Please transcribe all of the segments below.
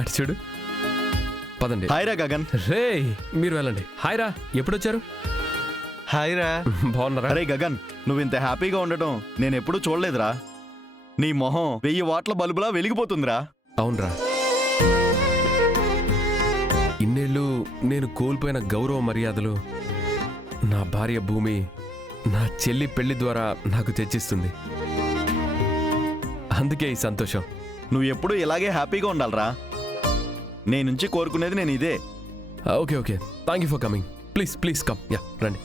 అటు చూడు. పదండి. హాయ్ రా గగన్. రే మీరు వెళ్ళండి. హాయ్ రా, ఎప్పుడు వచ్చారు? హాయ్ రా. బాగున్నారా? అరే గగన్, నువ్వు ఇంత హ్యాపీగా ఉండటం నేను ఎప్పుడూ చూడలేదురా. నీ మొహం 1000 వాట్ల బల్బులా వెలిగిపోతుందిరా. అవునరా, ఇన్నేళ్ళు నేను కోల్పోయిన గౌరవ మర్యాదలు నా భార్య భూమి నా చెల్లి పెళ్లి ద్వారా నాకు తెచ్చిస్తుంది. అందుకే ఈ సంతోషం. నువ్వు ఎప్పుడూ ఇలాగే హ్యాపీగా ఉండాలిరా. నీ నుంచి కోరుకునేది నేను ఇదే. Okay okay, thank you for coming. Please please come. Yeah రండి.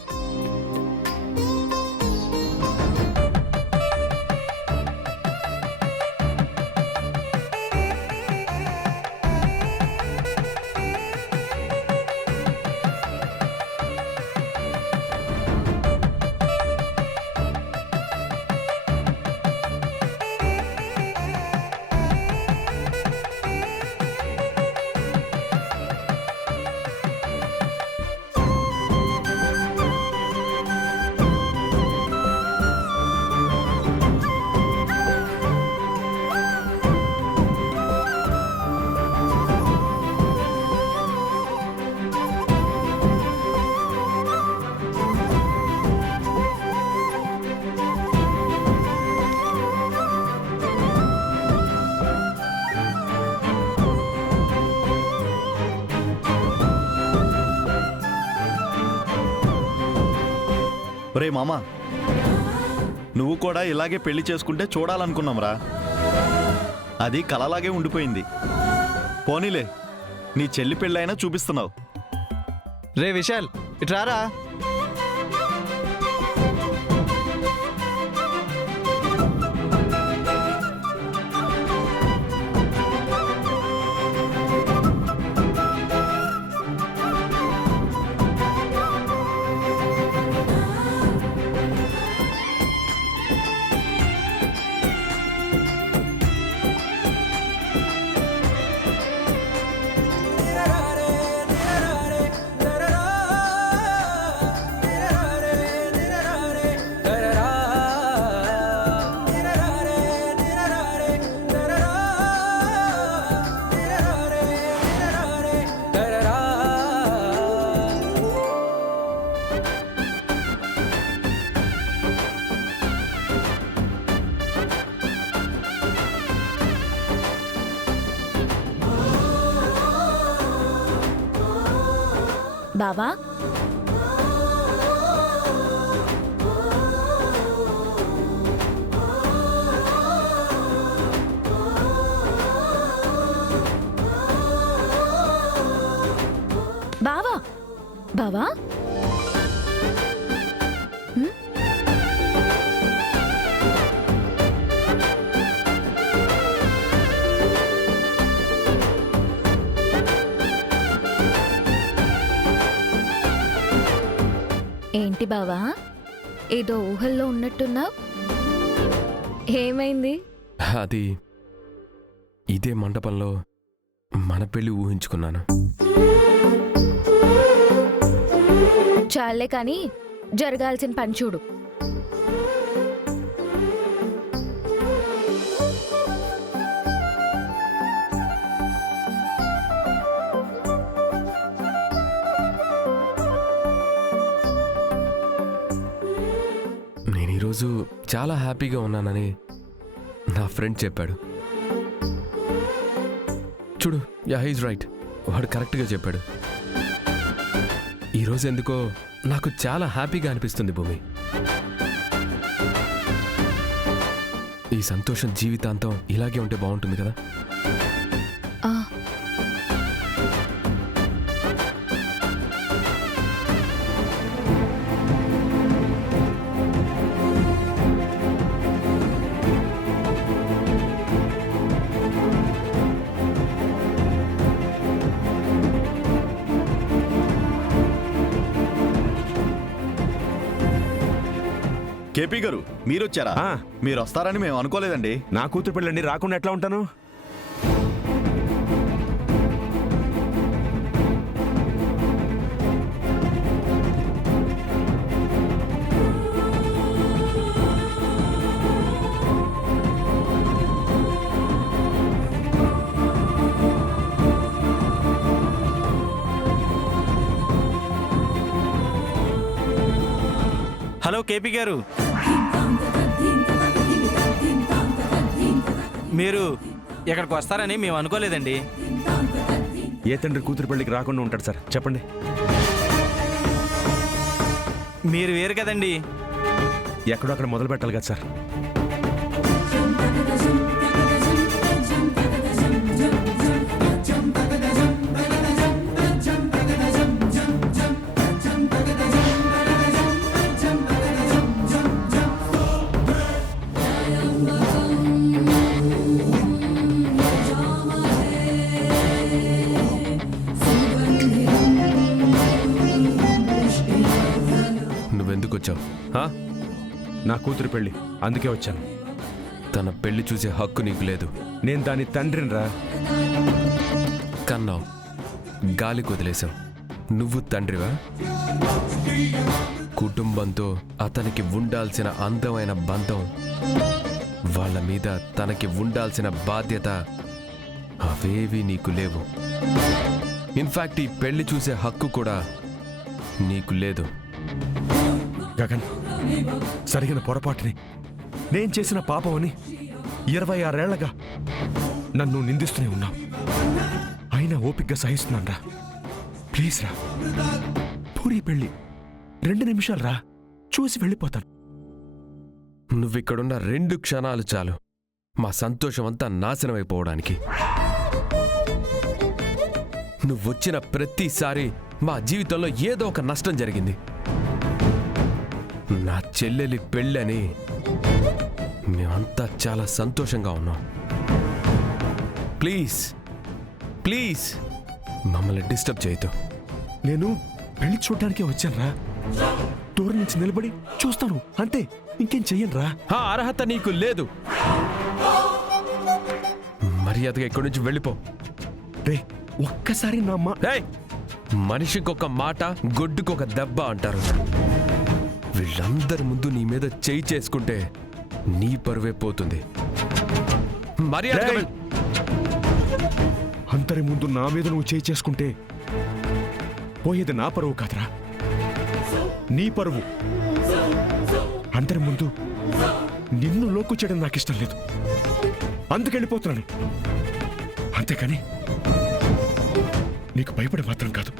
ఒరే మామా, నువ్వు కూడా ఇలాగే పెళ్లి చేసుకుంటే చూడాలనుకున్నాంరా. అది కలలాగే ఉండిపోయింది. పోనీలే, నీ చెల్లి పెళ్ళైనా చూపిస్తున్నావు. రే విశాల్, ఇట్రారా. బావా, బావా, బావా, ఏంటి బావా, ఏదో ఊహల్లో ఉన్నట్టున్నావు? ఏమైంది? అది ఇదే మండపంలో మన పెళ్లి ఊహించుకున్నాను. చాలే కానీ జరగాల్సిన పని చూడు. నేను ఈరోజు చాలా హ్యాపీగా ఉన్నానని నా ఫ్రెండ్ చెప్పాడు. చూడు, యా హీజ్ రైట్, వాడు కరెక్ట్గా చెప్పాడు. ఈరోజు ఎందుకో నాకు చాలా హ్యాపీగా అనిపిస్తుంది భూమి. ఈ సంతోషం జీవితాంతం ఇలాగే ఉంటే బాగుంటుంది కదా. ఆ, కేపీ గారు, మీరొచ్చారా? మీరు వస్తారని మేము అనుకోలేదండి. నా కూతురు పెళ్ళండి, రాకుండా ఎట్లా ఉంటాను? హలో కేపీ గారు, మీరు ఇక్కడికి వస్తారని మేము అనుకోలేదండి. ఏ తండ్రి కూతురు పెళ్లికి రాకుండా ఉంటాడు సార్? చెప్పండి. మీరు వేరు కదండి. ఎక్కడో అక్కడ మొదలు పెట్టాలి కదా సార్. నువ్వెందుకు వచ్చావు? నా కూతురు పెళ్లి, అందుకే వచ్చాను. తన పెళ్లి చూసే హక్కు నీకు లేదు. నేను దాని తండ్రిని రా. కన్నావు, గాలి వదిలేశావు. నువ్వు తండ్రివా? కుటుంబంతో అతనికి ఉండాల్సిన అందమైన బంధం, వాళ్ళ మీద తనకి ఉండాల్సిన బాధ్యత అవేవి నీకు లేవు. ఇన్ఫాక్ట్ ఈ పెళ్లి చూసే హక్కు కూడా నీకు లేదు. గగన్, జరిగిన పొరపాటుని, నేను చేసిన పాపమని 26 ఏళ్లగా నన్ను నిందిస్తూనే ఉన్నావు. అయినా ఓపిగ్గా సహిస్తున్నాను రా. ప్లీజ్ రా, పూరి పెళ్ళి 2 నిమిషాలు రా, చూసి వెళ్ళిపోతాను. నువ్విక్కడున్న 2 క్షణాలు చాలు మా సంతోషం అంతా నాశనమైపోవడానికి. నువ్వొచ్చిన ప్రతిసారి మా జీవితంలో ఏదో ఒక నష్టం జరిగింది. నా చెల్లెలి పెళ్ళని మేమంతా చాలా సంతోషంగా ఉన్నాం. ప్లీజ్ ప్లీజ్ మమ్మల్ని డిస్టర్బ్ చేయొద్దు. నేను పెళ్లి చూడడానికే వచ్చాను రా. దూరం నుంచి నిలబడి చూస్తాను అంతే, ఇంకేం చెయ్యను రా. ఆ అర్హత నీకు లేదు. మర్యాదగా ఇక్కడి నుంచి వెళ్ళిపో. రే, ఒక్కసారి నా అమ్మ. ఏయ్! మనిషికొక మాట, గొడ్డుకొక దెబ్బ అంటారు. వీళ్ళందరి ముందు నీ మీద చేయి చేసుకుంటే నీ పరువే పోతుంది. మర్యాదగా వెళ్ళు. అందరి ముందు నా మీద నువ్వు చేయి చేసుకుంటే పోయేది నా పరువు కాదురా, నీ పరువు. అందరి ముందు నిన్ను లోకు చేయడం నాకు ఇష్టం లేదు, అందుకెళ్ళిపోతున్నాను. అంతేకాని నీకు భయపడి మాత్రం కాదు.